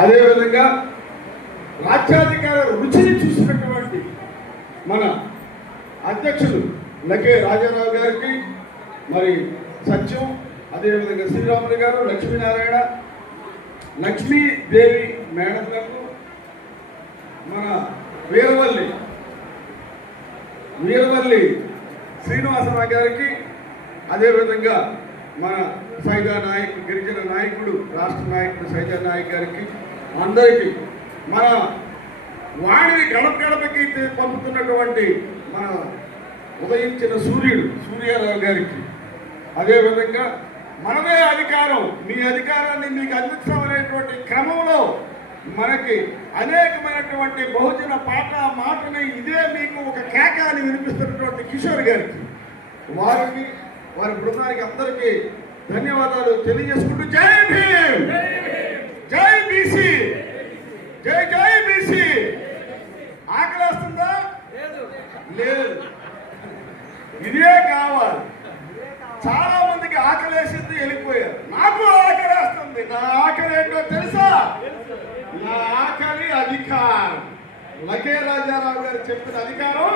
అదేవిధంగా రాజ్యాధికార రుచిని చూసినటువంటి మన అధ్యక్షులు లకే రాజారావు గారికి, మరి సత్యం, అదేవిధంగా శ్రీరాములు గారు, లక్ష్మీనారాయణ, లక్ష్మీదేవి మేడలకు, మన వీరవల్లి శ్రీనివాసరావు గారికి, అదేవిధంగా మన సైదా నాయక్, గిరిజన నాయకుడు, రాష్ట్ర నాయకుడు సైదా నాయక్ గారికి, అందరికీ మన వాణిని గడప గడపకి పంపుతున్నటువంటి మన ఉదయించిన సూర్యారావు గారికి, అదేవిధంగా మనమే అధికారం, మీ అధికారాన్ని మీకు అందిస్తామనేటువంటి క్రమంలో మనకి అనేకమైనటువంటి బహుజన మాటని ఇదే మీకు ఒక కేకాన్ని వినిపిస్తున్నటువంటి కిషోర్ గారికి, వారి బృందానికి అందరికీ ధన్యవాదాలు తెలియజేసుకుంటూ జై భీమ్, జై బీసీ, జై జై బీసీ. ఆకలేస్తుందా? లేదు, ఇదే కావాలి. చాలా మందికి ఆకలేసింది, వెళ్ళిపోయారు. నాకు ఆకలేస్తుంది. నా ఆకలి ఏంటో తెలుసా? నా ఆకలి అధికారం. లకే రాజారావు గారు చెప్పిన అధికారం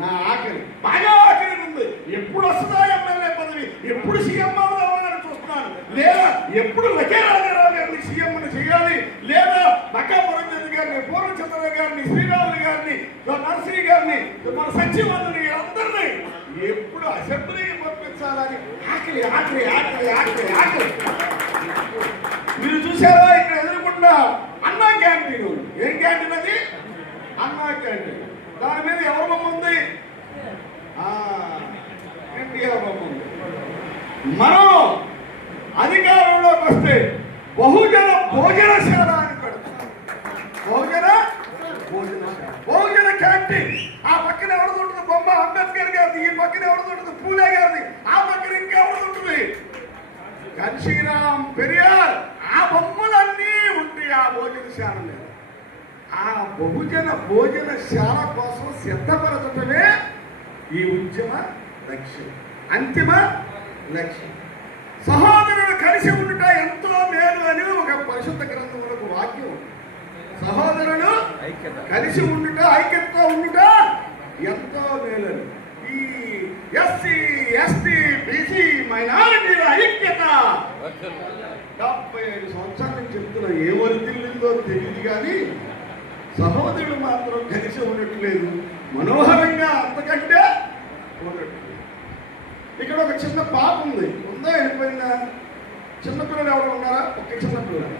నా ఆకలి, బాగా ఆకలి ఉంది. ఎప్పుడు వస్తుందా ఎమ్మెల్యే పదవి, ఎప్పుడు సీఎం అవ్వాలని చూస్తున్నాను, లేదా ఎప్పుడు లకే రాజారావు గారిని సీఎంని చేయాలి, లేదా బక్కాపురం గారిని, పూర్ణచంద్ర గారిని, శ్రీరాములు గారిని, నర్సరీ గారిని, మన సచివాలని అందరినీ ఎప్పుడు అసెంబ్లీకి పంపించాలని ఆకలి ఆకలి ఆకలి ఆకలి ఆకలి. మీరు చూసారా ఇక్కడ ఎదురుకుండా అన్నా క్యాంటీన్. ఏం క్యాంటీన్ అది? అన్నా క్యాంటీన్. దాని మీద ఎవరి బొమ్మ ఉంది? ఎన్టీఆర్ బొమ్మ ఉంది. మనం అధికారంలోకి వస్తే బహుజన భోజనశాల అని పెడతాం. బహుజన క్యాంటీన్. ఆ పక్కన ఎవరిది బొమ్మ? అంబేద్కర్ గారిది. ఈ పక్కన ఎవరిది? పూలే గారిది. ఆ పక్కన ఇంకా ఎవరిది? కాన్షీరామ్, పెరియార్. ఆ బొమ్మలన్నీ ఉంటాయి ఆ భోజనశాల మీద. ఆ బహుజన భోజనశాల కోసం సిద్ధపరచడమే ఈ ఉద్యమ లక్ష్యం, అంతిమ లక్ష్యం. సహోదరులు కలిసి ఉండుట ఎంతో మేలు అని ఒక పరిశుద్ధ గ్రంథంలో ఒక వాక్యం ఉంది. సహోదరులు కలిసి ఉండుట, ఐక్యతతో ఉండుట ఎంతో మేలు. ఈ ఎస్సీ, ఎస్టీ, బీసీ, మైనారిటీల ఐక్యత 75 సంవత్సరాల నుంచి చెప్తున్నా. ఏ వర్తిల్లిందో తెలియదు కానీ సహోదరుడు మాత్రం కలిసి ఉండట్లేదు. మనోహరంగా అంతకంటే ఉండట్లేదు. ఇక్కడ ఒక చిన్న పాప ఉంది. ఉందా? వెళ్ళిపోయిందా? చిన్నపిల్లలు ఎవరు ఉన్నారా? ఒక చిన్నపిల్లలు